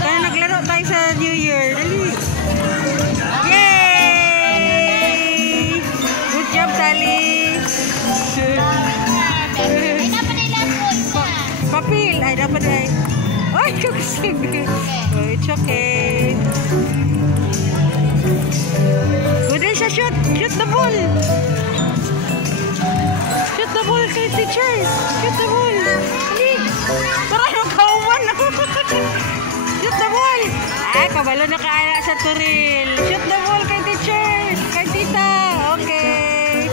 Kaya naglaro tayo sa New Year. Dali. Yay! Good job, Sally. Ay, dapat ay last one. Papil. Ay, dapat ay. Ay, sige. Oh, it's okay. Good day sa shoot. Shoot the ball. Shoot the ball kay teacher. Shoot the ball. Dali. Para yung kauman. Shoot the ball. Ay, kabalo na kaaya sa turil. Shoot the ball kay teacher. Kay tita. Okay.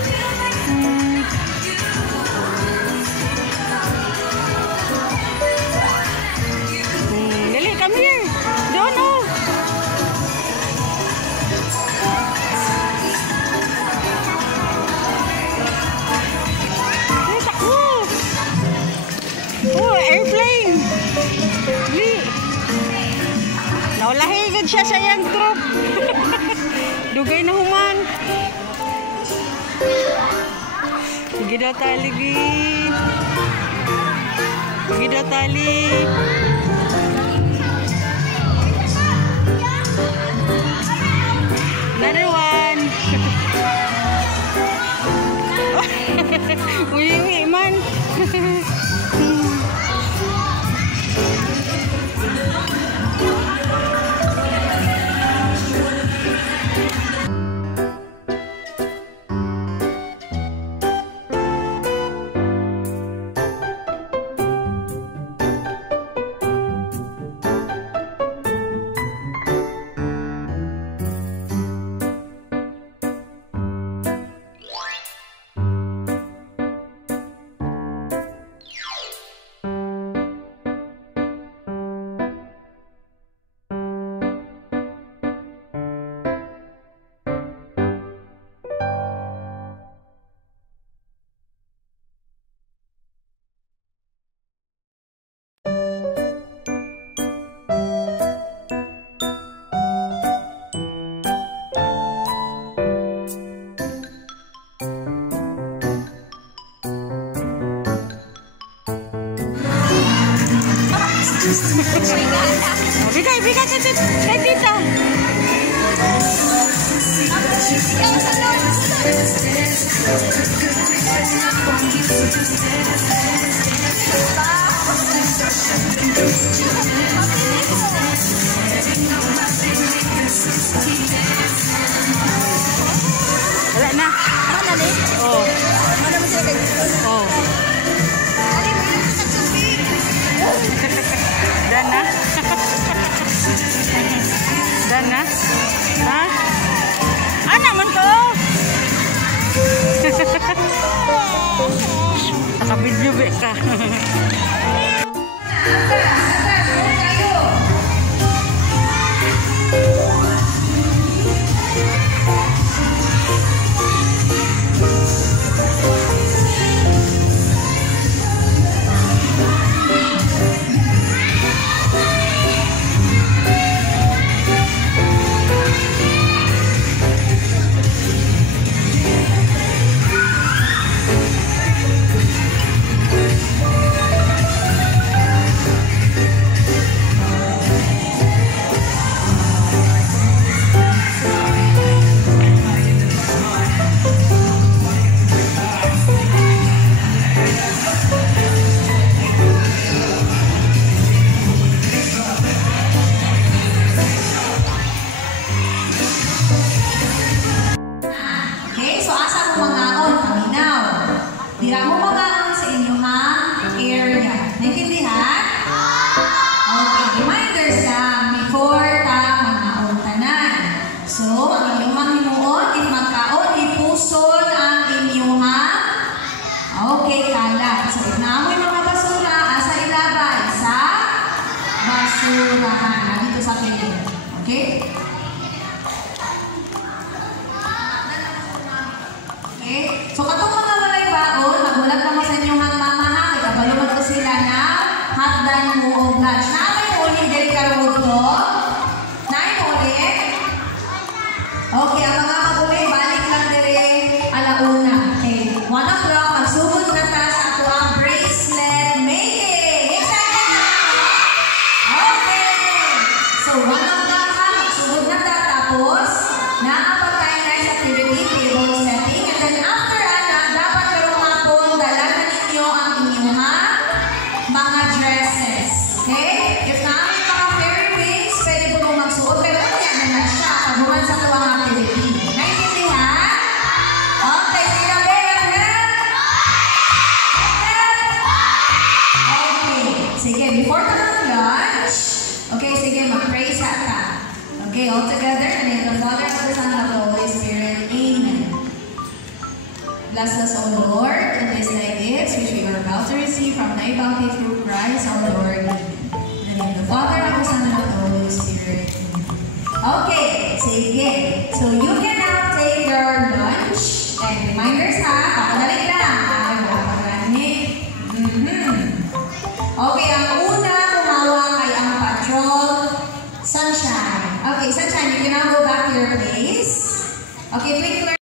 Dali, come here. Doon, oh. Oh, airplane. Naulahigan siya sa iyang group. Dugay na human. Sige daw tali, Gi. Sige daw tali. Another one. Uwi-uwi man. Bigay kay tita. Wala na. Mana ni? Oh. Mana mo siya kay? Oh. Dan na? Dan na? Ha? Anak man to? Naka-video ba ka? Okay? Okay? So, katong mga walay baon, magulat naman sa inyong mga mama ha. Ikabalumag ko sila na hotdog mo o lunch. Naamay mo ulit diri karoon ko? Naay mo ulit? Okay, ang mga kabuli, balik lang diri alauna. Okay, 1 o'clock, magsugod na ta sa ato ang bracelet making. Excited na? Okay. So, one of them ha, magsugod na ta, tapos, naapag tayo nice activity, table setting, and then after dapat karong hapon, dala na ninyo ang inyong mga dresses. Okay? If namin mga fairy wings, pwede po mong magsuot, pero yan na siya, pagbuman sa tuwang activity. Naintindihan? Okay, sige na, okay, sige, before ka mag-lunch, okay, sige, mag-pray sa ka. Okay, all together, in the name of the Father, of the Son, and of the Holy Spirit. Amen. Bless us, O Lord, and these thy gifts, which we are about to receive from thy bounty through Christ our Lord. In the name of the Father, of the Son, and of the Holy Spirit. Okay, sige. So you can now take your lunch. And reminders ha, kakadali lang. Ay, makakagani. Okay, ang una kumawak ay ang patrol, Sunshine. Okay, Sunshine, you can now go back to your place. Okay, quick